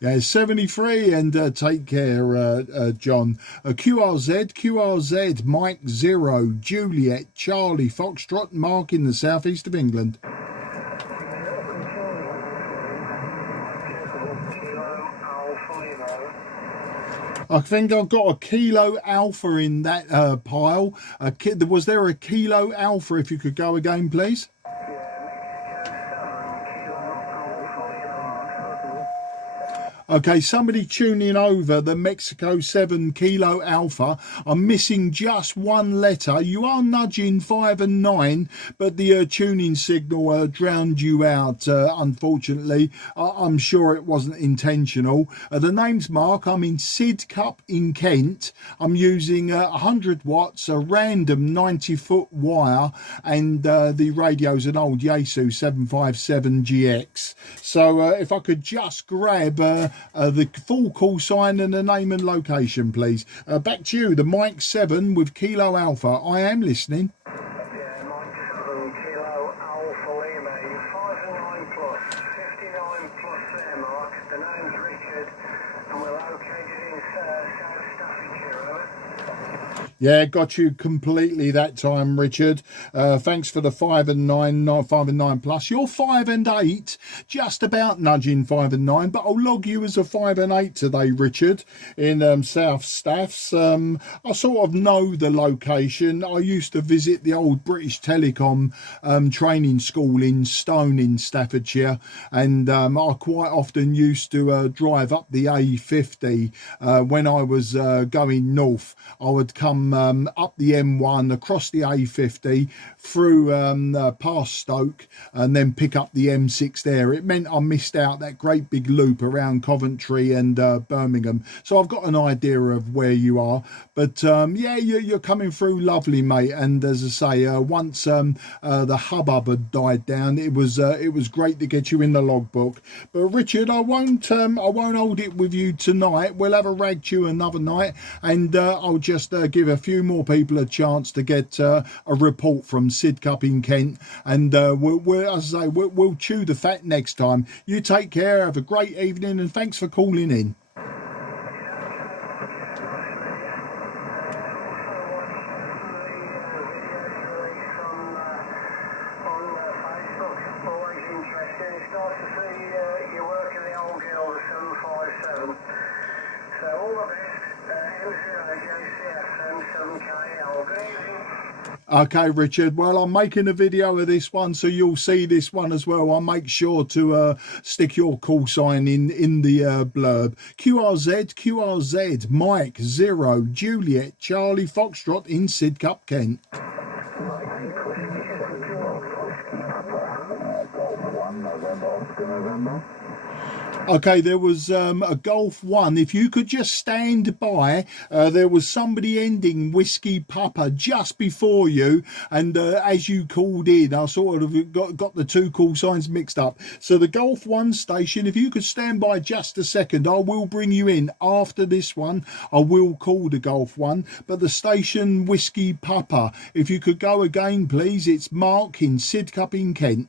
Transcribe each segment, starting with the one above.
Yeah, 73, and take care, John. QRZ, Mike 0, Juliet, Charlie, Foxtrot, Mark in the southeast of England. I think I've got a Kilo Alpha in that pile. Was there a Kilo Alpha, if you could go again, please? Okay, somebody tuning over the Mexico 7 Kilo Alpha. I'm missing just one letter. You are nudging 5 and 9, but the tuning signal drowned you out, unfortunately. I'm sure it wasn't intentional. The name's Mark. I'm in Sidcup in Kent. I'm using 100 watts, a random 90-foot wire, and the radio's an old Yaesu 757GX. So if I could just grab the full call sign and the name and location, please. Back to you, the Mike 7 with Kilo Alpha. I am listening. Yeah, Mike 7, Kilo Alpha Lima, 5 and 9 plus, 59 plus there, Mark. The name's Richard, and we're located in South Staffordshire, over. Yeah, got you completely that time, Richard. Thanks for the 5 and 9, 5 and 9 plus. You're 5 and 8, just about nudging 5 and 9, but I'll log you as a 5 and 8 today, Richard, in South Staffs. I sort of know the location. I used to visit the old British Telecom training school in Stone in Staffordshire, and I quite often used to drive up the A50 when I was going north. I would come up the M1 across the A50 through past Stoke and then pick up the M6 there. It meant I missed out that great big loop around Coventry and Birmingham. So I've got an idea of where you are, but yeah, you're coming through lovely, mate. And as I say, once the hubbub had died down, it was great to get you in the logbook. But Richard, I won't hold it with you tonight. We'll have a rag chew another night, and I'll just give a few more people a chance to get a report from Sidcup in Kent, and as I say, we'll chew the fat next time. You take care, have a great evening, and thanks for calling in. Okay, Richard, well, I'm making a video of this one, so you'll see this one as well. I'll make sure to stick your call sign in the blurb. QRZ, Mike 0, Juliet, Charlie, Foxtrot in Sidcup, Kent. Okay, there was a Golf 1. If you could just stand by, there was somebody ending Whiskey Papa just before you, and as you called in, I sort of got the two call signs mixed up. So the Golf 1 station, if you could stand by just a second, I will bring you in. After this one, I will call the Golf 1, but the station Whiskey Papa, if you could go again, please. It's Mark in Sidcup in Kent.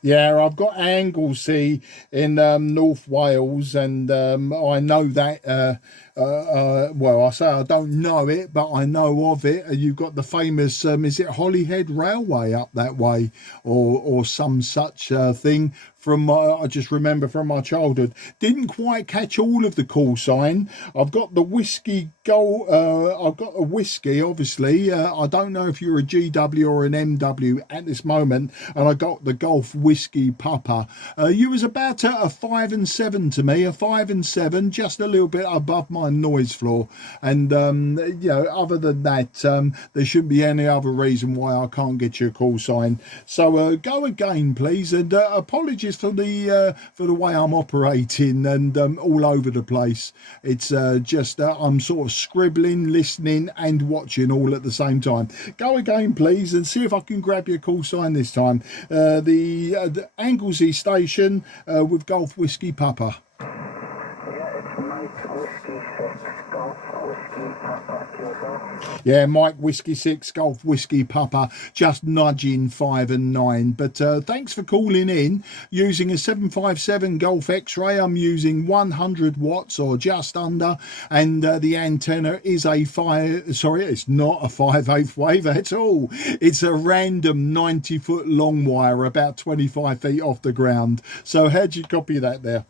Yeah, I've got Anglesey in North Wales, and I know that, well, I say I don't know it, but I know of it. You've got the famous, is it Holyhead Railway up that way, or some such thing. From I just remember from my childhood. Didn't quite catch all of the call sign. I've got the whiskey I've got a whiskey, obviously. I don't know if you're a GW or an MW at this moment, and I got the Golf Whiskey Papa. You was about at a 5 and 7 to me, a 5 and 7, just a little bit above my noise floor. And you know, other than that, there shouldn't be any other reason why I can't get you a call sign. So go again, please. And apologies for the way I'm operating and all over the place. It's just I'm sort of scribbling, listening, and watching all at the same time. Go again, please, and see if I can grab your call sign this time. The Anglesey station with Golf Whiskey Papa. Yeah, Mike Whiskey 6 Golf Whiskey Papa, just nudging 5 and 9. But thanks for calling in. Using a 757 Golf X-Ray, I'm using 100 watts or just under, and the antenna is a it's not a 5/8 wave at all. It's a random 90-foot long wire, about 25 feet off the ground. So how'd you copy that there?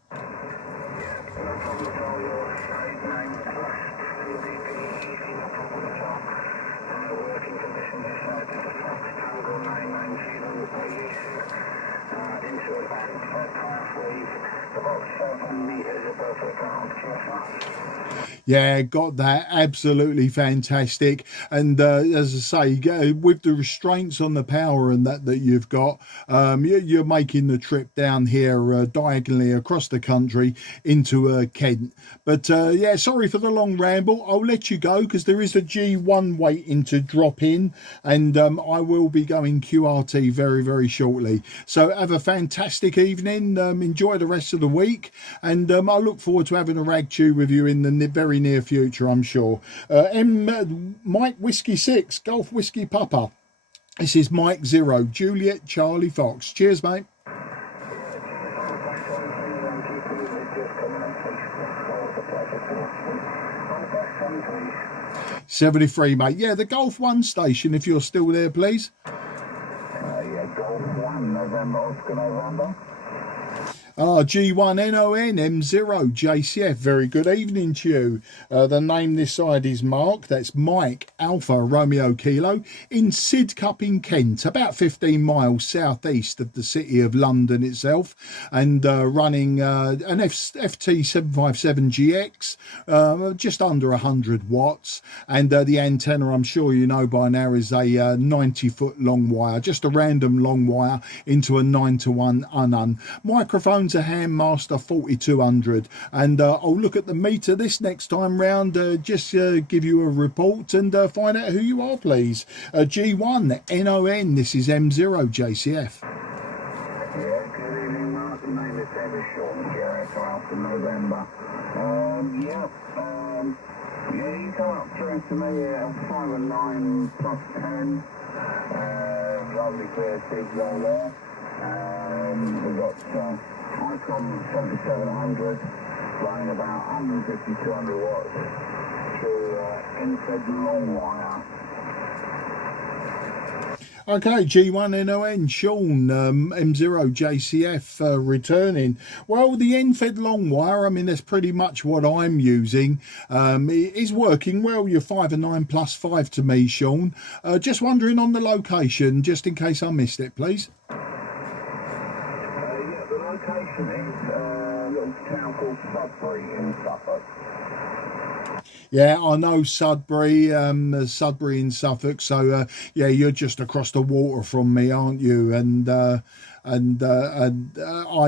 Yeah, got that. Absolutely fantastic. And as I say, with the restraints on the power and that you've got, you're making the trip down here diagonally across the country into Kent. But yeah, sorry for the long ramble. I'll let you go because there is a G1 waiting to drop in, and I will be going QRT very, very shortly. So have a fantastic evening. Enjoy the rest of the week, and I look forward to having a rag chew with you in the very near future, I'm sure. Mike Whiskey 6 Golf Whiskey Papa. This is Mike 0 Juliet Charlie Fox. Cheers, mate. 73, mate. Yeah, the Golf 1 station, if you're still there, please. Yeah, Golf 1, November, Oscar November. G1 NON M0 JCF. Very good evening to you. The name this side is Mark. That's Mike Alpha Romeo Kilo in Sidcup in Kent, about 15 miles southeast of the city of London itself, and running an FT757GX, just under 100 watts, and the antenna, I'm sure you know by now, is a 90-foot long wire, just a random long wire into a 9-to-1 unun. Microphone's a Handmaster 4200, and I'll look at the meter this next time round, just give you a report and find out who you are, please. G1 NON, this is M0 JCF. Yeah, good evening, Mark. The name is David Sean, Jericho Alpha November. Yeah, you come up through to me at 5 and 9 plus 10. Lovely clear signal there. We've got Icon 7700 flying about 150-200 watts through infrared long wire. Okay, G1 NON, Sean, M0 JCF returning. Well, the NFED long wire, I mean, that's pretty much what I'm using. It is working well. You're 5 and 9 plus 5 to me, Sean. Just wondering on the location, just in case I missed it, please. Yeah, the location is a little town called Sudbury in Suffolk. Yeah, I know Sudbury, Sudbury in Suffolk. So yeah, you're just across the water from me, aren't you? And I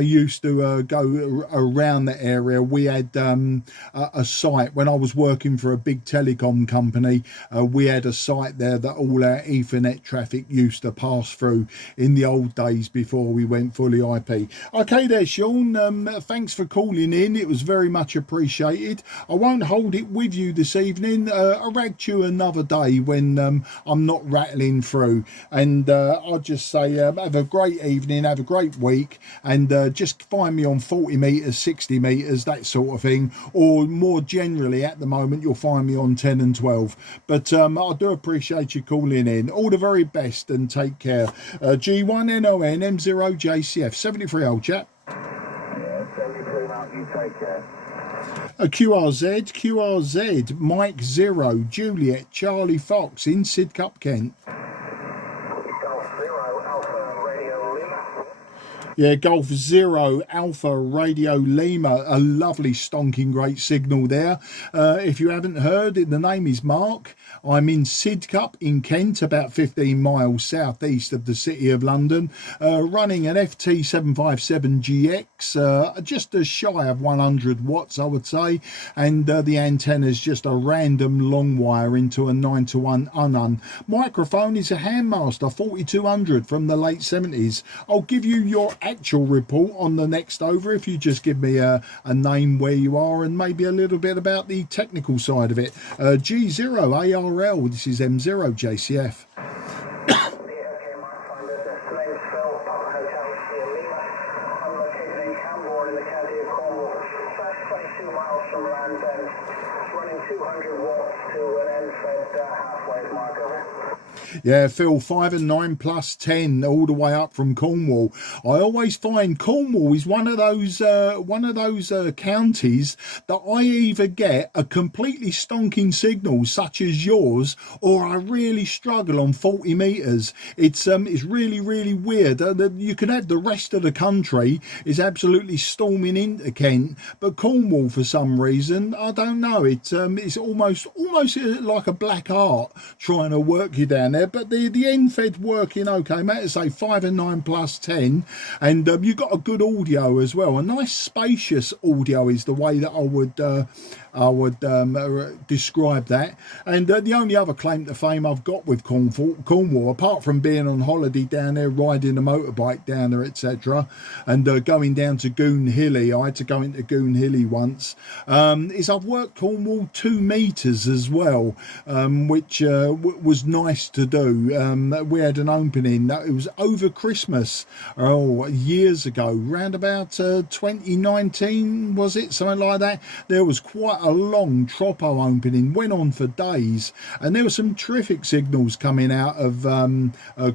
used to go around the area. We had a site when I was working for a big telecom company. We had a site there that all our Ethernet traffic used to pass through in the old days before we went fully IP. Okay there, Sean. Thanks for calling in. It was very much appreciated. I won't hold it with you this evening. I'll rag you another day when I'm not rattling through. And I'll just say have a great evening. Have a great week, and just find me on 40 meters, 60 meters, that sort of thing, or more generally at the moment you'll find me on 10 and 12. But I do appreciate you calling in. All the very best and take care. G1 NON M0 JCF 73, old chap. Yeah, 73, Mark, you take care. QRZ Mike 0 Juliet Charlie Fox in Sidcup, Kent. Golf 0 Alpha Radio Lima. Yeah, Golf Zero Alpha Radio Lima, a lovely stonking great signal there. If you haven't heard, the name is Mark. I'm in Sidcup in Kent, about 15 miles southeast of the City of London, running an FT757GX, just as shy of 100 watts, I would say, and the antenna's just a random long wire into a 9-to-1 unun. Microphone is a Handmaster 4200 from the late 70s. I'll give you your actual report on the next over if you just give me a name where you are and maybe a little bit about the technical side of it. G0 ARL, this is M0 JCF. I'm located in Cornwall in the county of Cornwall. That's 22 miles from London, running 200 watts to an end-fed halfway mark, over. Yeah, Phil, 5 and 9 plus 10 all the way up from Cornwall. I always find Cornwall is one of those counties that I either get a completely stonking signal such as yours, or I really struggle on 40 meters. It's really weird. You can have the rest of the country is absolutely storming into Kent, but Cornwall for some reason, I don't know. It's almost like a black art trying to work you down there. But the end-fed working okay, mate. I say 5 and 9 plus 10, and you got a good audio as well. A nice spacious audio is the way that I would describe that. And the only other claim to fame I've got with Cornwall, apart from being on holiday down there, riding a motorbike down there, etc., and going down to Goon Hilly, I had to go into Goon Hilly once, is I've worked Cornwall 2 meters as well, which was nice to do. We had an opening, it was over Christmas, years ago, round about 2019, was it, something like that. There was quite a long tropo opening, went on for days, and there were some terrific signals coming out of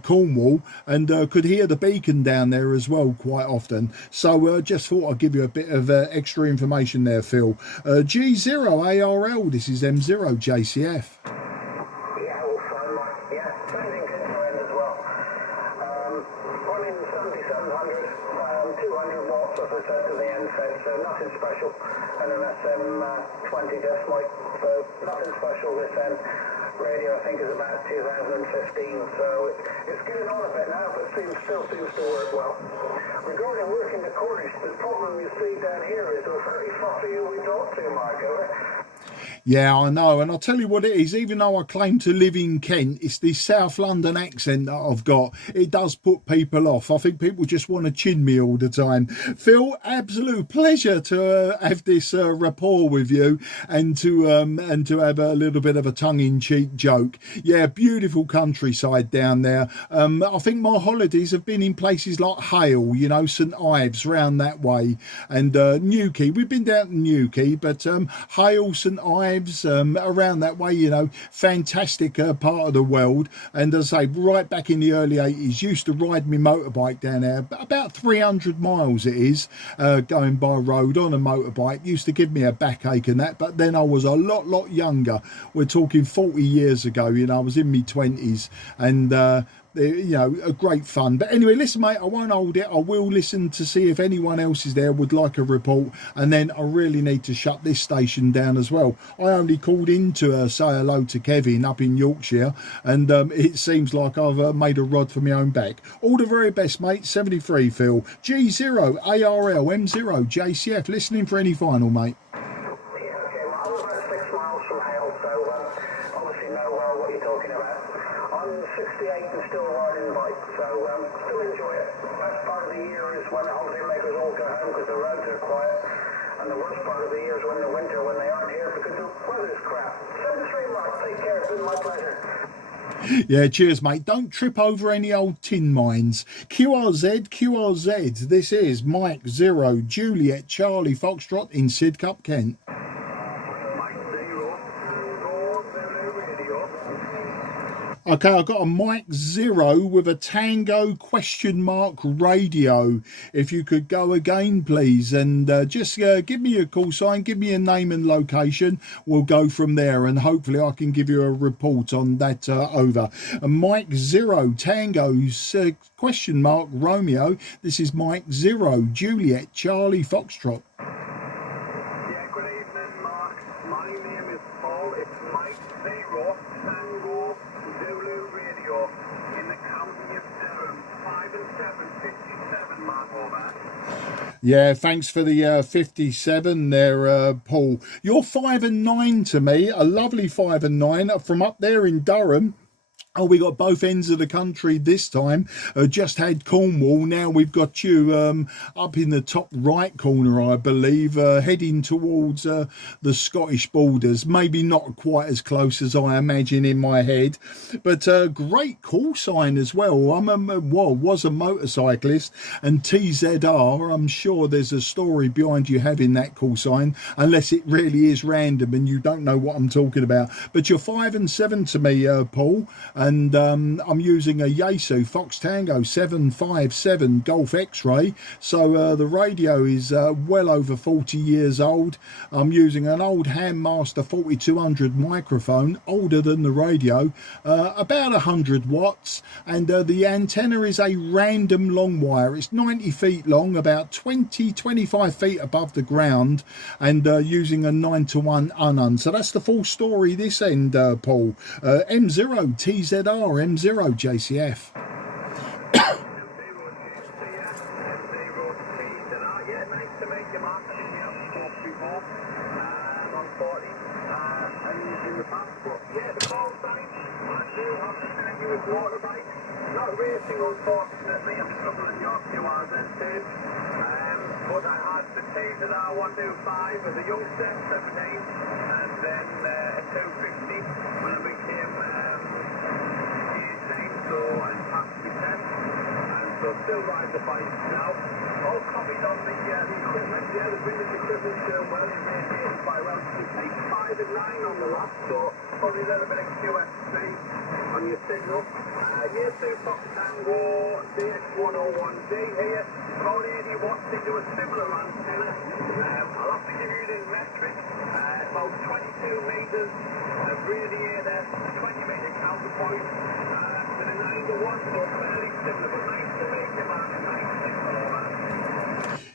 Cornwall, and could hear the beacon down there as well quite often. So just thought I'd give you a bit of extra information there, Phil. G0 ARL, this is M0 JCF. Yeah, all fine, Mike. Yeah, same thing to my end as well. Running 7700, 200 watts, as I said, to the end fed, so nothing special. And an SM20 decimite, so nothing special this end. Radio, I think, is about 2015, so it's getting on a bit now, but still seems to work well. Regarding working the Cornish, the problem you see down here is they're very fussy who we talk to, Mark, over. Yeah, I know, and I'll tell you what it is, even though I claim to live in Kent, it's this South London accent that I've got. It does put people off. I think people just want to chin me all the time. Phil, absolute pleasure to have this rapport with you, and to have a little bit of a tongue-in-cheek joke. Yeah, beautiful countryside down there. I think my holidays have been in places like Hale, you know, St Ives, round that way, and Newquay. We've been down to Newquay, but Hale, St Ives, around that way, you know, fantastic part of the world. And as I say, right back in the early 80s, used to ride my motorbike down there, about 300 miles it is, going by road on a motorbike. Used to give me a backache and that, but then I was a lot younger. We're talking 40 years ago, you know, I was in my 20s, and you know, a great fun. But anyway, listen, mate, I won't hold it. I will listen to see if anyone else is there, would like a report, and then I really need to shut this station down as well. I only called in to say hello to Kevin up in Yorkshire, and it seems like I've made a rod for my own back. All the very best, mate. 73 Phil. G0 ARL M0 JCF. Listening for any final, mate. Yeah, okay, well, I'm about 6 miles from Hale, so obviously know what you're talking about. I'm 68 and still riding bike, so still enjoy it. Best part of the year is when the holidaymakers all go home because the roads are quiet, and the worst part of the year is when the winter, when they aren't here because the weather's crap. 73 Mark, take care, it's been my pleasure. Yeah, cheers, mate. Don't trip over any old tin mines. QRZ, this is Mike 0 Juliet Charlie Foxtrot in Sidcup, Kent. Okay, I've got a Mike 0 with a Tango question mark radio. If you could go again, please, and just give me a call sign, give me a name and location. We'll go from there, and hopefully I can give you a report on that over. A Mike 0 Tango's question mark Romeo. This is Mike 0 Juliet Charlie Foxtrot. Yeah, good evening, Mark. My name is Paul. It's Mike 0 Tango Zulu Radio in the county of Durham. 5 and 7, 57, Mark, over. Yeah, thanks for the 57 there, Paul. You're 5 and 9 to me. A lovely 5 and 9 from up there in Durham. Oh, we got both ends of the country this time. Just had Cornwall. Now we've got you up in the top right corner, I believe, heading towards the Scottish borders. Maybe not quite as close as I imagine in my head, but great call sign as well. Was a motorcyclist, and TZR. I'm sure there's a story behind you having that call sign, unless it really is random and you don't know what I'm talking about. But you're 5 and 7 to me, Paul. And I'm using a Yaesu Fox Tango 757 Golf X-Ray. So the radio is well over 40 years old. I'm using an old Handmaster 4200 microphone, older than the radio, about 100 watts. And the antenna is a random long wire. It's 90 feet long, about 25 feet above the ground, and using a 9-to-1 unun. So that's the full story this end, Paul. M0 TZR M0 JCF. Not racing, unfortunately. I'm struggling your QRZ stage. But I had the TZR 125 as a youngster, 17, and then a 250 when I became 18, so I passed the test, and so still ride the bike now. All copied on the equipment, yeah, the British equipment still well, it's maintained quite well. You take 5 and 9 on the lap, so probably a little bit of QFC on your signal. Year 2 Fox Tango CX101D here, about 80 watts into a similar antenna. I'll have to give you it in metric, about 22 metres of radiator, 20 metre counterpoint, to the 9-to-1, so fairly similar, but nice to meet you, man, nice signal over.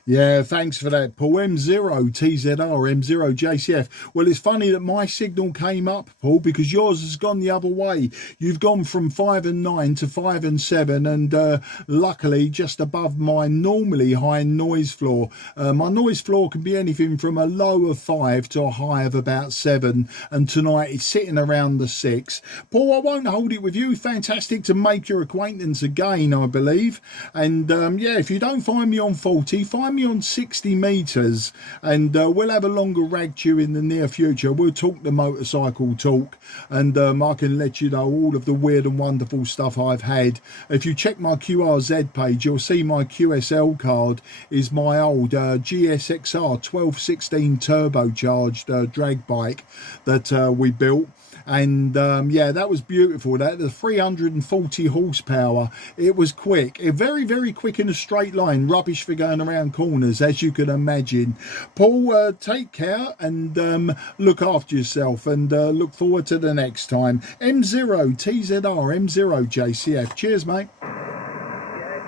Yeah, thanks for that, Paul. M0 TZR, M0 JCF. Well, it's funny that my signal came up, Paul, because yours has gone the other way. You've gone from 5 and 9 to 5 and 7, and luckily just above my normally high noise floor. My noise floor can be anything from a low of 5 to a high of about 7, and tonight it's sitting around the 6. Paul, I won't hold it with you. Fantastic to make your acquaintance again, I believe. And yeah, if you don't find me on 40, find me on 60 metres, and we'll have a longer rag to you in the near future. We'll talk the motorcycle talk, and I can let you know all of the weird and wonderful stuff I've had. If you check my QRZ page, you'll see my QSL card is my old GSXR 1216 turbocharged drag bike that we built. And yeah, that was beautiful. That the 340 horsepower. It was quick, very, very quick in a straight line. Rubbish for going around corners, as you can imagine. Paul, take care and look after yourself, and look forward to the next time. M0 TZR M0 JCF. Cheers, mate. Yeah,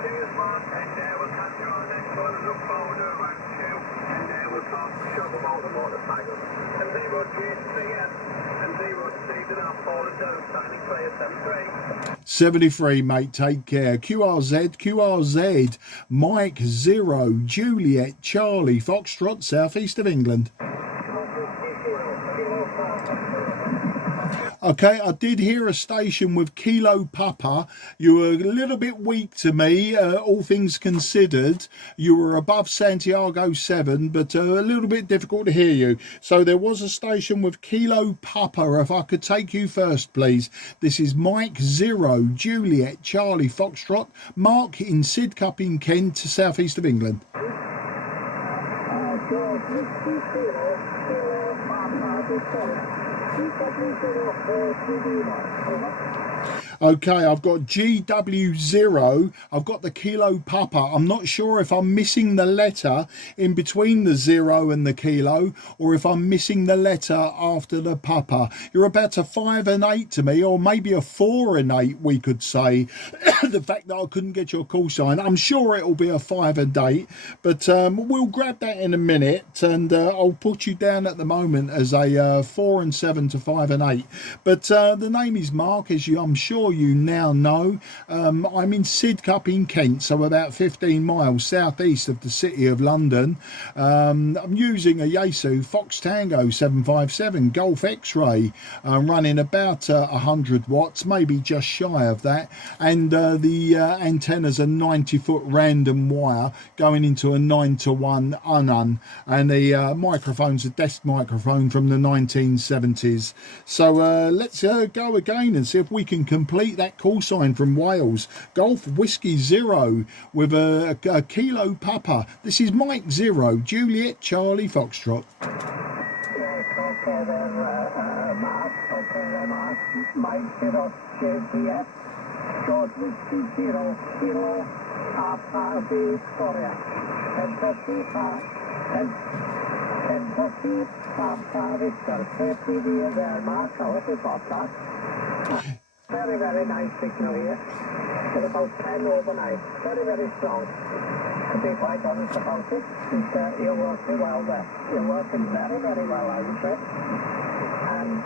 cheers, Mark, and we'll catch you on the next one, and look forward to a round two, and we'll talk shop about the motorcycle. And 0 JCF and 0 TZR Paul and Durham signing player 73. 73, mate, take care. QRZ, Mike 0 Juliet Charlie Foxtrot, southeast of England. Okay, I did hear a station with Kilo Papa. You were a little bit weak to me, all things considered. You were above Santiago 7, but a little bit difficult to hear you. So there was a station with Kilo Papa. If I could take you first, please. This is Mike 0 Juliet Charlie Foxtrot, Mark in Sidcup in Kent, southeast of England. Okay, I've got GW0. I've got the Kilo Papa. I'm not sure if I'm missing the letter in between the 0 and the kilo, or if I'm missing the letter after the Papa. You're about a 5 and 8 to me, or maybe a 4 and 8, we could say. The fact that I couldn't get your call sign, I'm sure it'll be a 5 and 8, but we'll grab that in a minute, and I'll put you down at the moment as a 4 and 7 to 5 and 8. But the name is Mark, as I'm sure you now know. I'm in Sidcup in Kent, so about 15 miles southeast of the city of London. I'm using a Yaesu Fox Tango 757 Golf X-Ray, running about 100 watts, maybe just shy of that, and the antennas are 90-foot random wire going into a 9-to-1 unun, and the microphone's a desk microphone from the 1970s. So let's go again and see if we can complete that call sign from Wales. Golf Whiskey 0 with a Kilo Papa. This is Mike 0, Juliet Charlie Foxtrot. Yes, okay then, Mark. Okay then, Mark. Mike 0, JPF. George Whiskey 0, Kilo Papa Victoria. Kentucky Papa Victor. KPV there, Mark. I hope you got that. Very, very nice signal here. At about 10 overnight. Very, very strong. To be quite honest about it, you're working well there. You're working very, very well, I would say. And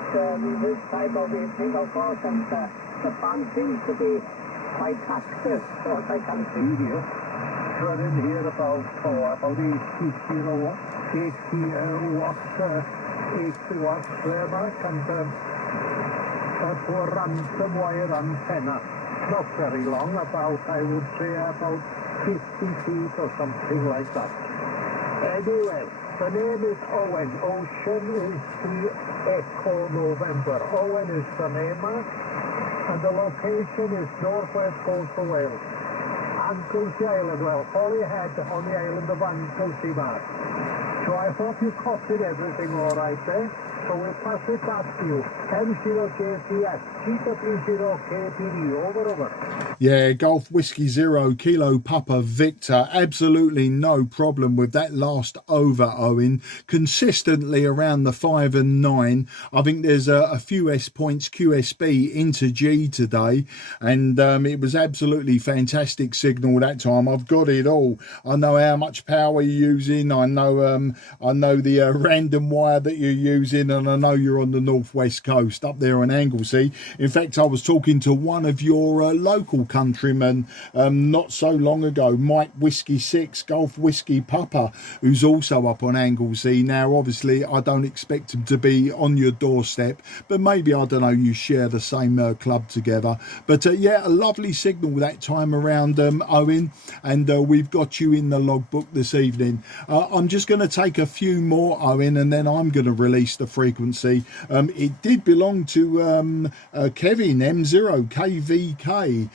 this time of evening, of course, and the band seems to be quite active, as I can see here. Running here about 80 watts there, Mark, and to a ransom wire antenna. Not very long, about, I would say, about 50 feet or something like that. Anyway, the name is Owen. Ocean is the Echo November. Owen is the name, and the location is northwest coast of Wales. Anglesey Island, well, Holyhead on the island of Anglesey, Mark. So I thought you copied everything all right there. So we'll pass it back to you. M0JCS, GW0KPD, over. Yeah, Golf Whiskey 0, Kilo Papa Victor. Absolutely no problem with that last over, Owen. Consistently around the 5 and 9. I think there's a few S points QSB into G today, and it was absolutely fantastic signal that time. I've got it all. I know how much power you're using. I know the random wire that you're using, and I know you're on the northwest coast up there in Anglesey. In fact, I was talking to one of your local countrymen not so long ago, Mike Whiskey 6 Golf Whiskey Papa, who's also up on Anglesey. Now obviously I don't expect him to be on your doorstep, but maybe, I don't know, you share the same club together. But yeah, a lovely signal that time around, Owen, and we've got you in the logbook this evening. I'm just going to take a few more, Owen, and then I'm going to release the frequency. It did belong to Kevin M0 KVK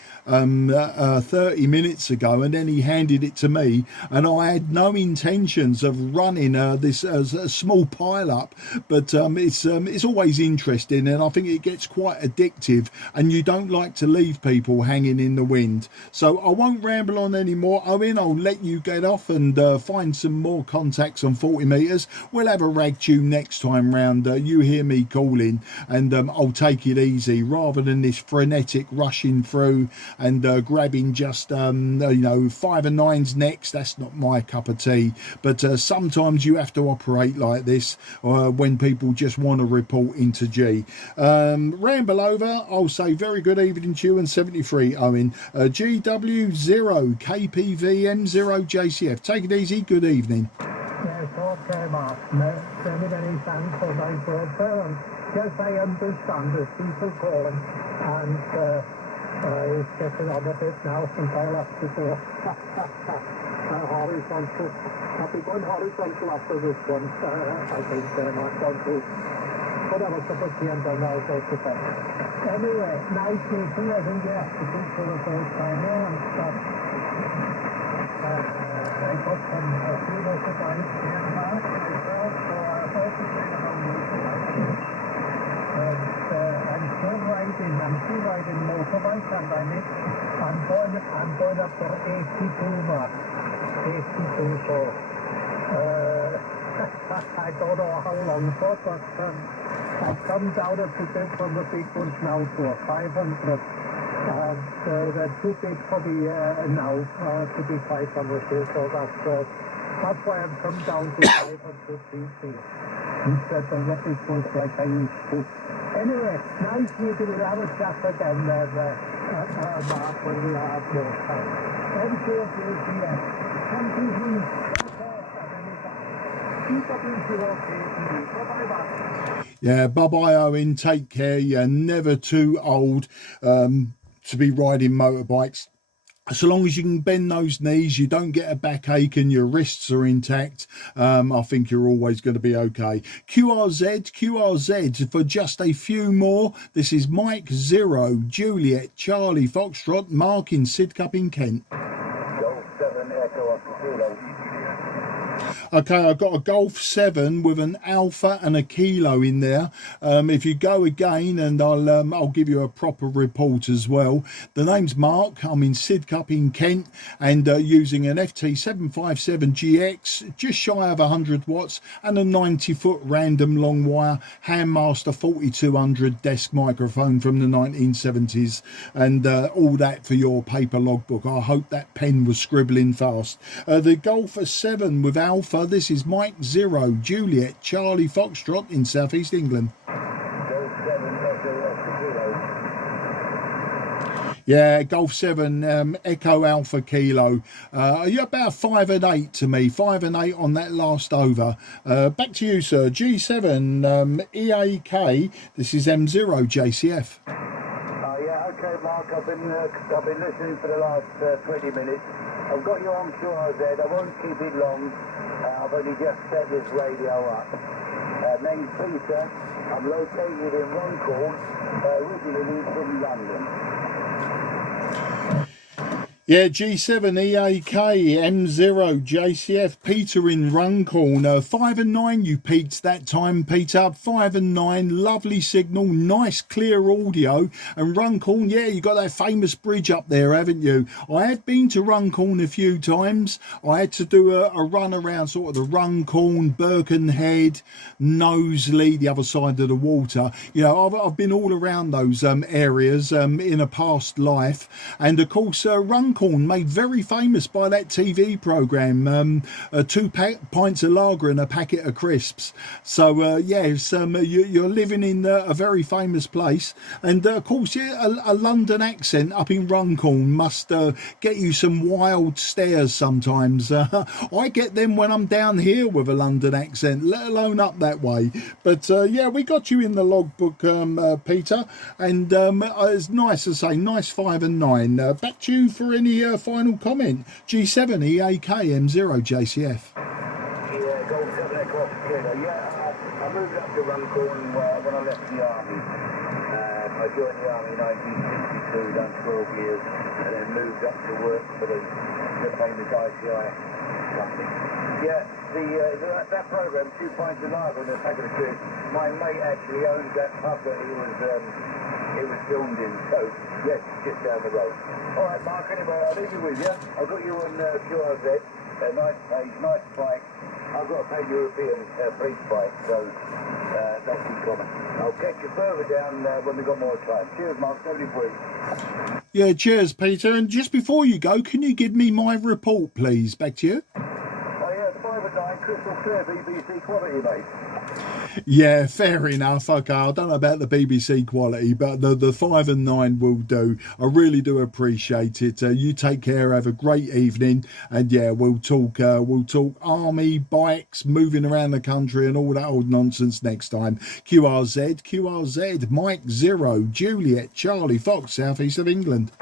30 minutes ago, and then he handed it to me, and I had no intentions of running this as a small pile up, but it's always interesting, and I think it gets quite addictive, and you don't like to leave people hanging in the wind. So I won't ramble on anymore, Owen. I'll let you get off and find some more contacts on 40 metres. We'll have a rag tune next time round. You hear me calling, and I'll take it easy rather than this frenetic rushing through and grabbing just 5 and 9s next. That's not my cup of tea, but sometimes you have to operate like this when people just want to report into G. Ramble over. I'll say very good evening to you, and 73 Owen, GW0 KPV M0 JCF. Take it easy. Good evening. Yes, okay, Mark. Many, many thanks for my brother. And yes, I understand there's people calling, and it's getting on a bit now since I left the door. Horizontal. I'll be going horizontal after this one. I think Mark, don't do. But I was supposed to end on now, so to say. Anyway, nice meeting. I think you have to do for the first time now and stuff. I got some food of advice here, Mark, myself, so I hope it's been a long week. And I'm still right riding, motorbike, and I'm going up for 82 mark. 82, so I don't know how long for, but I've come down a bit from the big ones now to a 500. And they're too big for me now to be 500 here, so that's why I've come down to 500 cc instead of the big ones like I used to. Anyway, nice meeting you. Have a chat again there, Mark, when we have more time. Thank you for listening. Thank you. Yeah, bye-bye, Owen. Take care. You're never too old to be riding motorbikes. So long as you can bend those knees, you don't get a backache and your wrists are intact, I think you're always going to be okay. QRZ for just a few more. This is Mike 0, Juliet, Charlie, Foxtrot, Mark in Sidcup in Kent. Golf 7 Echo up to Kilo. Okay, I've got a Golf 7 with an Alpha and a Kilo in there. If you go again, and I'll give you a proper report as well. The name's Mark. I'm in Sidcup in Kent, and using an FT757GX, just shy of 100 watts, and a 90-foot random long wire Handmaster 4200 desk microphone from the 1970s, and all that for your paper logbook. I hope that pen was scribbling fast. The Golf 7 with Alpha. This is Mike 0, Juliet, Charlie, Foxtrot in South East England. Yeah, Golf 7 Echo Alpha Kilo. You're about 5 and 8 to me, 5 and 8 on that last over. Back to you, sir. G7 EAK. This is M0 JCF. Yeah, okay, Mark. I've been listening for the last 20 minutes. I've got you on QRZ. I won't keep it long. I've only just set this radio up. Name's Peter. I'm located in Runcorn, originally from London. Yeah, G7 EAK M0 JCF. Peter in Runcorn. 5 and 9 you peaked that time, Peter. 5 and 9, lovely signal, nice clear audio. And Runcorn, yeah, you got that famous bridge up there, haven't you? I have been to Runcorn a few times. I had to do a run around sort of the Runcorn, Birkenhead, Knowsley, the other side of the water. You know, I've been all around those areas in a past life. And of course, Runcorn made very famous by that TV programme, 2 pints of lager and a packet of crisps. So yes, you're living in a very famous place, and of course, yeah, a London accent up in Runcorn must get you some wild stares sometimes. I get them when I'm down here with a London accent, let alone up that way. But yeah, we got you in the logbook, Peter, and it's nice to say, nice 5 and 9. Back to you for any final comment. G7 EAK M0 JCF. Yeah, Golf 7 Echo Kilo. Yeah, I moved up to Runcorn when I left the army. I joined the army in 1962, done 12 years, and then moved up to work for the famous ICI company. Yeah, that program, 2 pints of lager and a packet of crisps, my mate actually owns that pub that it was filmed in, so yes, just down the road. All right, Mark, anyway, I'll leave you with you. I've got you on QRZ, nice page, nice bike. I've got a pan-European police bike, so that's in common. I'll catch you further down when we've got more time. Cheers, Mark, 73. Yeah, cheers, Peter. And just before you go, can you give me my report, please? Back to you. Oh, yeah, 5 and 9, crystal clear BBC quality, mate. Yeah, fair enough. Okay, I don't know about the BBC quality, but the 5 and 9 will do. I really do appreciate it. You take care, have a great evening, and yeah, we'll talk army, bikes, moving around the country and all that old nonsense next time. QRZ, Mike 0, Juliet, Charlie, Fox, South East of England.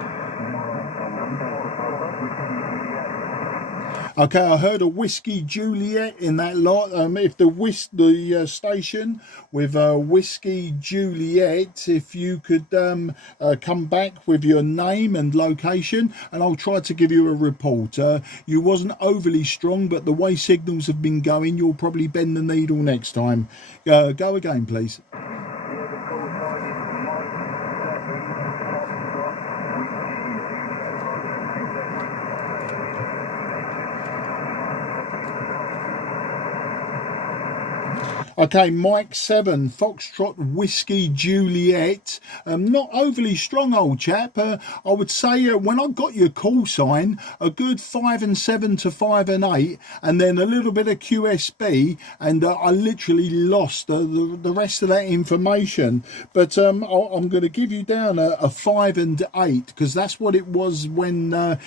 Okay, I heard a Whiskey Juliet in that lot. If the station with Whiskey Juliet, if you could come back with your name and location, and I'll try to give you a report. You wasn't overly strong, but the way signals have been going, you'll probably bend the needle next time. Go again, please. Okay, Mike 7, Foxtrot Whiskey Juliet. Not overly strong, old chap. I would say when I got your call sign, a good 5 and 7 to 5 and 8, and then a little bit of QSB, and I literally lost the rest of that information. But I'm going to give you down a 5 and 8, because that's what it was when I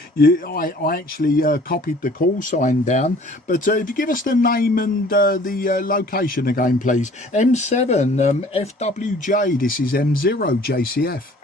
actually copied the call sign down. But if you give us the name and the location again, please. M7 FWJ, this is M0 JCF.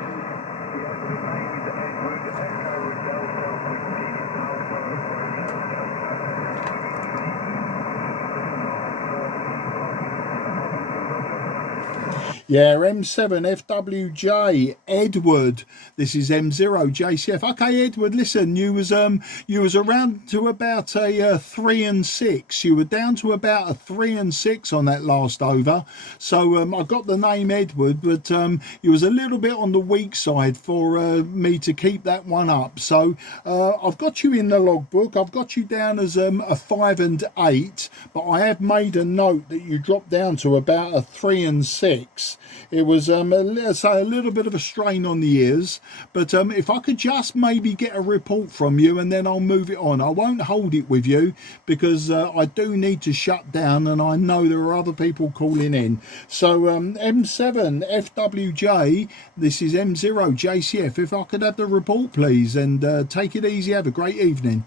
Yeah, M7 FWJ Edward. This is M0 JCF. Okay, Edward, listen, you was around to about a 3 and 6. You were down to about a 3 and 6 on that last over. So I got the name Edward, but you was a little bit on the weak side for me to keep that one up. So I've got you in the logbook. I've got you down as a 5 and 8, but I have made a note that you dropped down to about a 3 and 6. It was let's say a little bit of a strain on the ears, but if I could just maybe get a report from you, and then I'll move it on. I won't hold it with you because I do need to shut down, and I know there are other people calling in. So M7 FWJ, this is M0 JCF. If I could have the report, please, and take it easy. Have a great evening.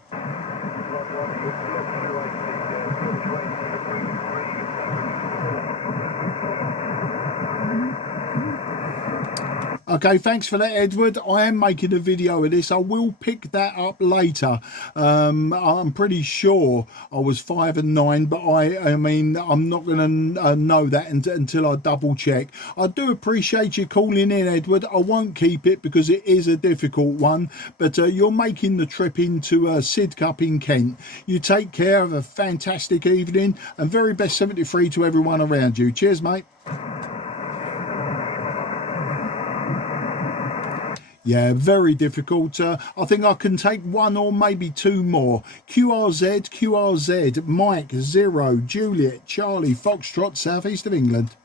Okay, thanks for that, Edward. I am making a video of this. I will pick that up later. I'm pretty sure I was 5 and 9, but I mean, I'm not going to know that until I double check. I do appreciate you calling in, Edward. I won't keep it because it is a difficult one, but you're making the trip into Sidcup in Kent. You take care. Have a fantastic evening, and very best 73 to everyone around you. Cheers, mate. Yeah, very difficult. I think I can take one or maybe two more. QRZ, Mike 0, Juliet, Charlie, Foxtrot, southeast of England.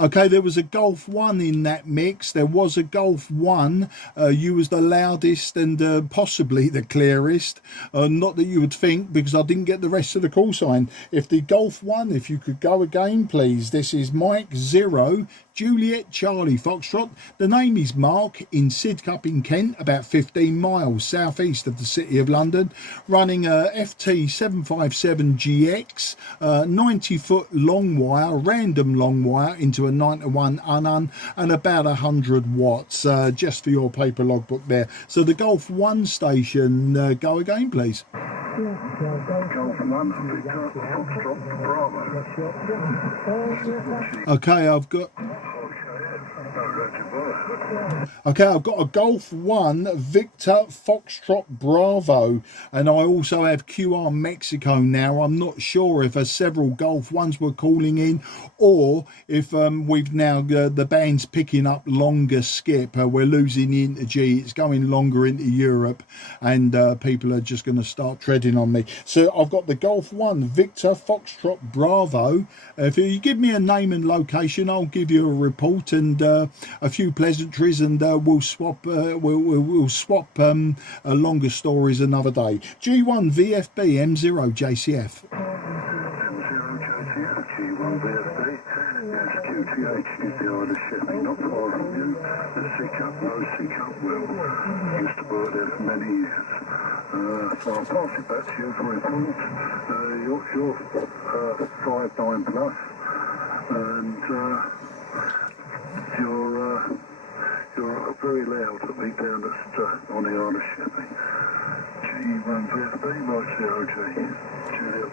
Okay, there was a Golf 1 in that mix. There was a Golf 1. You was the loudest and possibly the clearest. Not that you would think, because I didn't get the rest of the call sign. If the Golf 1, if you could go again, please. This is Mike 0, Juliet, Charlie, Foxtrot. The name is Mark, in Sidcup in Kent, about 15 miles southeast of the City of London, running a FT757GX, 90-foot long wire, random long wire, into a 9-to-1 unun, and about 100 watts, just for your paper logbook there. So the Golf 1 station, go again, please. Golf 1, Victor, Foxtrot, Bravo. Okay, I've got a Golf 1 Victor Foxtrot Bravo, and I also have QR Mexico now. I'm not sure if several Golf 1s were calling in, or if we've now the band's picking up longer skip. We're losing into G, it's going longer into Europe, and people are just going to start treading on me. So I've got the Golf 1 Victor Foxtrot Bravo. If you give me a name and location, I'll give you a report and a few pleasantries, and we'll swap longer stories another day. G1 VFB M0 JCF. M0 JCF, G1 VFB. Yes, QTH is the order shipping, not far from you. The CQ, no CQ will. Used to work there for many years. So I'll pass it back to you for report. You're 5-9 plus, and you're very loud at me down on the order shipping. G1 VFB, right 0G. Cheerio.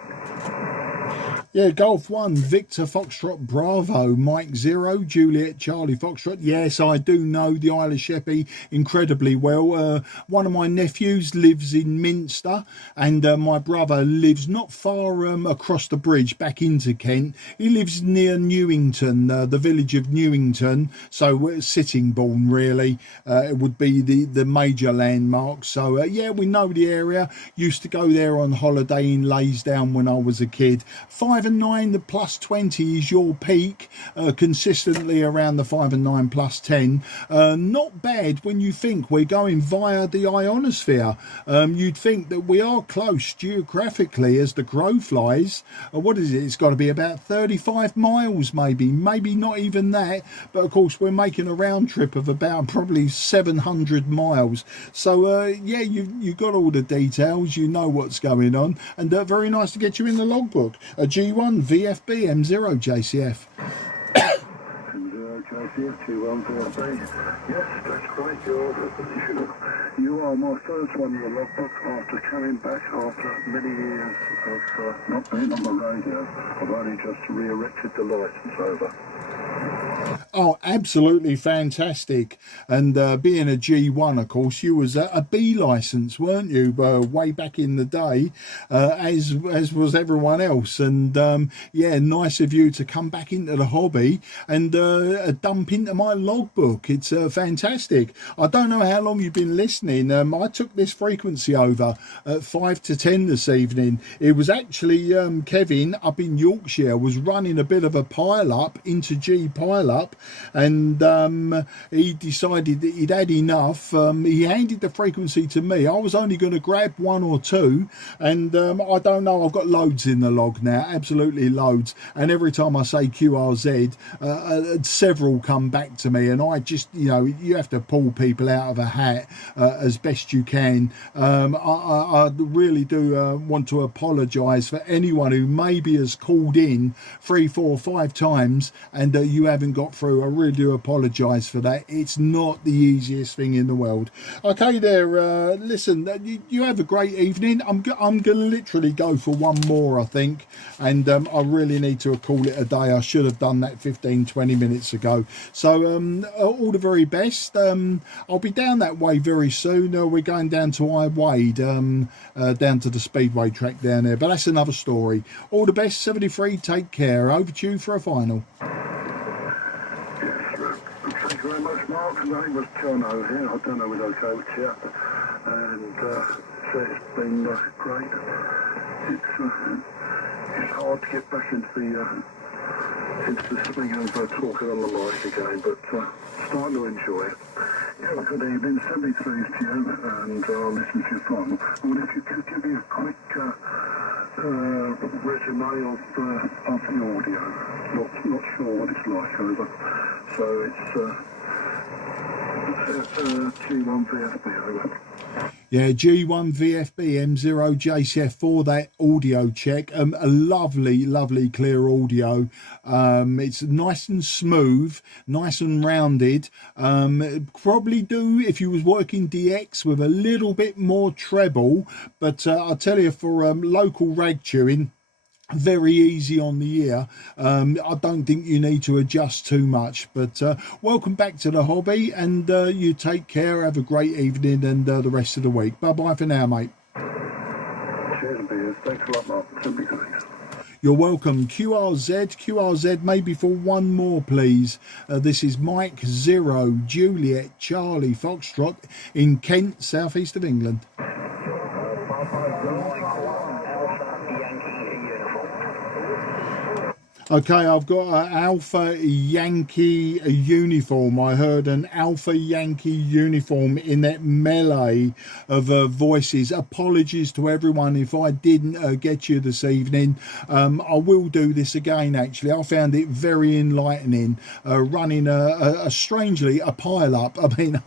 Yeah, Golf 1, Victor Foxtrot Bravo, Mike 0, Juliet Charlie Foxtrot. Yes, I do know the Isle of Sheppey incredibly well. One of my nephews lives in Minster, and my brother lives not far across the bridge back into Kent. He lives near Newington, the village of Newington, so Sittingbourne really. It would be the major landmark. So yeah, we know the area. Used to go there on holiday in Laysdown when I was a kid. 5 and 9, the plus 20 is your peak, consistently around the 5 and 9 plus 10. Not bad when you think we're going via the ionosphere. You'd think that we are close geographically as the crow flies. What is it? It's got to be about 35 miles, maybe not even that. But of course, we're making a round trip of about probably 700 miles. So yeah, you've got all the details. You know what's going on, and very nice to get you in the logbook. A G1 VFB M0 JCF. M0 JCF G1 VFB. Yes, that's correct. You are my first one in the logbook after coming back after many years of not being on the radio. I've only just re-erected the license over. Oh, absolutely fantastic. And being a G1, of course, you was a B licence, weren't you, way back in the day, as was everyone else. And yeah, nice of you to come back into the hobby and dump into my logbook. It's fantastic. I don't know how long you've been listening. I took this frequency over at 5 to 10 this evening. It was actually Kevin up in Yorkshire was running a bit of a pile-up into G pile-up, and he decided that he'd had enough. He handed the frequency to me. I was only going to grab one or two, and I don't know, I've got loads in the log now, absolutely loads, and every time I say QRZ, several come back to me, and I just, you know, you have to pull people out of a hat as best you can. I really do want to apologise for anyone who maybe has called in 3, 4, 5 times and you haven't got through. I really do apologise for that. It's not the easiest thing in the world. Okay there, listen, you have a great evening. I'm going to literally go for one more, I think, and I really need to call it a day. I should have done that 15-20 minutes ago. So all the very best. I'll be down that way very soon. We're going down to Wade, down to the speedway track down there, but that's another story. All the best, 73, take care. Over to you for a final. Thank you very much, Mark. My name was John here. I don't know whether it's okay with you. And so it's been great. It's hard to get back into the swing of talking on the mic again, but starting to enjoy it. Yeah, good evening. 73 to you, and I'll listen to your final. I wonder if you could give me a quick resume of the audio. Not sure what it's like over. So it's G1 VFB over. Yeah, G1 VFB M0 JCF for that audio check. A lovely clear audio. It's nice and smooth, nice and rounded. Probably do if you was working DX with a little bit more treble, but I'll tell you, for local rag chewing, very easy on the ear. I don't think you need to adjust too much, but welcome back to the hobby, and you take care, have a great evening and the rest of the week. Bye bye for now, mate. Cheers and beers. Thanks a lot, Mark. Thanks. You're welcome. QRZ, maybe for one more, please. This is Mike 0, Juliet Charlie Foxtrot in Kent, southeast of England. Okay, I've got an Alpha Yankee uniform. I heard an Alpha Yankee uniform in that melee of voices. Apologies to everyone if I didn't get you this evening. I will do this again, actually. I found it very enlightening, running strangely a pile-up. I mean,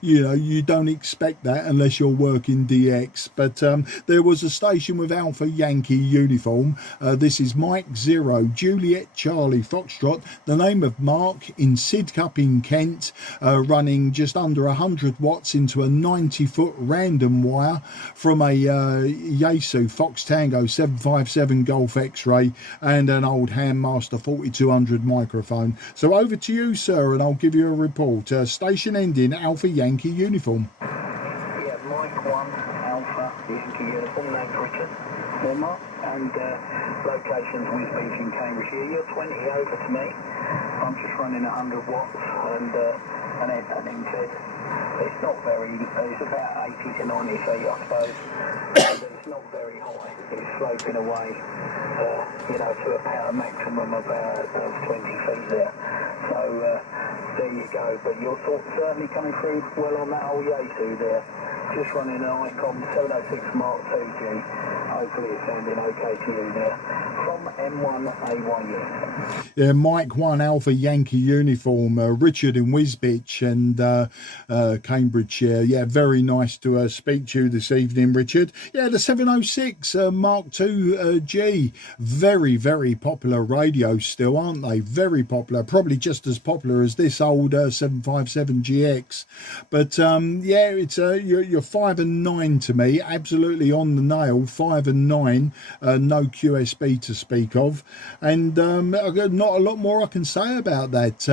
you know, you don't expect that unless you're working DX. But there was a station with Alpha Yankee uniform. This is Mike 0, Juliet Charlie Foxtrot, the name of Mark in Sidcup in Kent, running just under 100 watts into a 90-foot random wire from a Yaesu Fox Tango 757 Golf X-Ray and an old Handmaster 4200 microphone. So over to you, sir, and I'll give you a report. Station ending Alpha Yankee uniform. Yeah, Mike 1, Alpha, Yankee uniform, name's Richard, Denmark, and location's Wisbeach in Cambridge here. You're 20 over to me. I'm just running 100 watts and an NZ. It's not very, it's about 80 to 90 feet, I suppose. But it's not very high. It's sloping away, you know, to about a maximum of 20 feet there. So there you go. But you're certainly coming through well on that old Yaesu there. Just running an Icon 706 Mark 2G. Hopefully it's sounding okay to you there. From M1AYU. Yeah, Mike 1 Alpha Yankee uniform, Richard in Wisbeach and Cambridgeshire. Yeah, very nice to speak to you this evening, Richard. Yeah, the 706 Mark 2G, very, very popular radios still, aren't they? Very popular, probably just as popular as this old 757GX. But yeah, it's you're 5 and 9 to me, absolutely on the nail. 5 and 9, no QSB to speak of, and not a lot more I can say about that.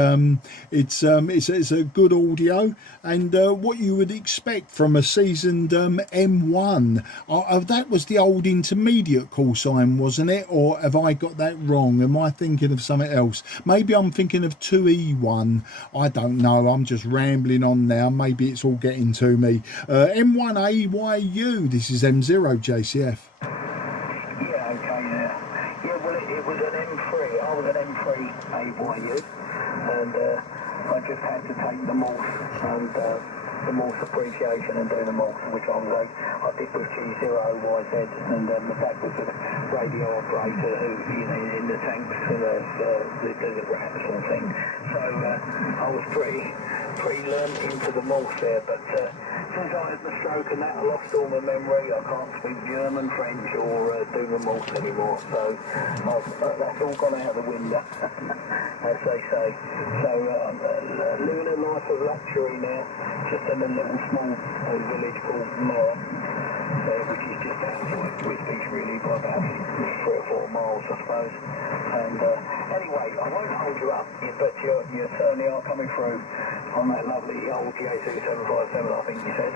It's a good audio, and what you would expect from a seasoned M1. That was the old intermediate call sign, wasn't it? Or have I got that wrong? Am I thinking of something else? Maybe I'm thinking of 2E1. I don't know. I'm just rambling on now. Maybe it's all getting to me. M1AYU. This is M0 JCF. Yeah, okay, yeah, well, it was an M3. I was an M3 AYU, and I just had to take the Morse and the Morse appreciation and do the Morse, which I did with G0YZ, and my dad was a radio operator who, you know, in the tanks for the desert rats and things. So I was pretty learned into the Morse there, but since I had the stroke and that, I lost all my memory. I can't speak German, French, or do the Morse anymore. So that's all gone out the window, as they say. So living a life of luxury now, just in a little small village called Mar, which is just outside Wisbeach, really, by about 3 or 4 miles, I suppose. And anyway, I won't hold you up, but you certainly are coming through on that lovely old Yaesu 757, I think you said.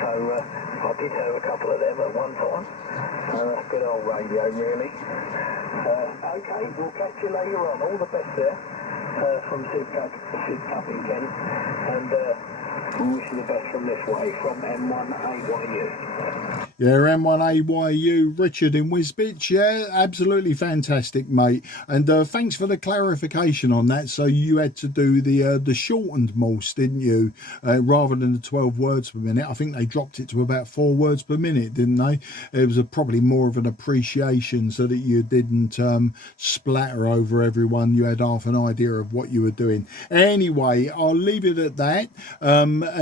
So I did have a couple of them at one time. Good old radio, really. Okay, we'll catch you later on. All the best there from Sidcup in Kent, and we wish you the best from this way, from M1AYU. Yeah, M1AYU, Richard in Wisbeach. Yeah, absolutely fantastic, mate. And thanks for the clarification on that. So you had to do the shortened Morse, didn't you? Rather than the 12 words per minute. I think they dropped it to about 4 words per minute, didn't they? It was probably more of an appreciation so that you didn't splatter over everyone. You had half an idea of what you were doing. Anyway, I'll leave it at that.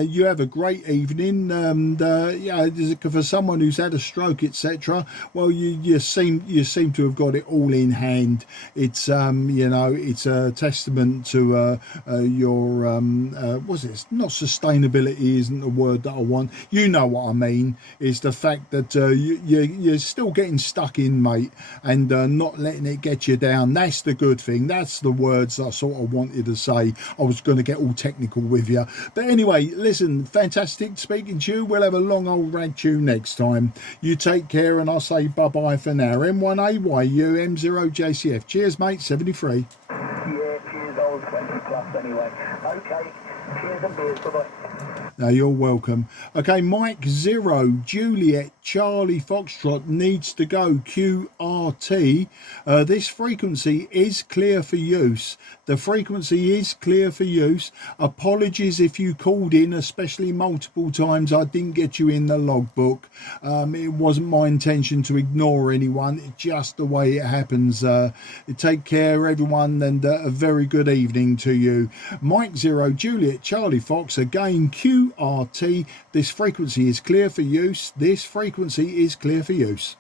You have a great evening. Yeah, for someone who's had a stroke, etc. Well, you seem to have got it all in hand. It's you know, it's a testament to your what's it? Not sustainability isn't the word that I want. You know what I mean. It's the fact that you're still getting stuck in, mate, and not letting it get you down. That's the good thing. That's the words I sort of wanted to say. I was going to get all technical with you, but anyway, listen, fantastic speaking to you. We'll have a long old rad tune next time. You take care, and I'll say bye-bye for now. M1AYU, M0JCF. Cheers, mate. 73. Yeah, cheers, old 20 plus anyway. Okay, cheers and beers. Bye-bye. No, you're welcome. Okay, Mike 0, Juliet, Charlie Foxtrot needs to go, QRT. This frequency is clear for use. The frequency is clear for use. Apologies if you called in, especially multiple times. I didn't get you in the logbook. It wasn't my intention to ignore anyone. It's just the way it happens. Take care, everyone, and a very good evening to you. Mike 0, Juliet, Charlie Fox, again, QRT. This frequency is clear for use. This frequency is clear for use.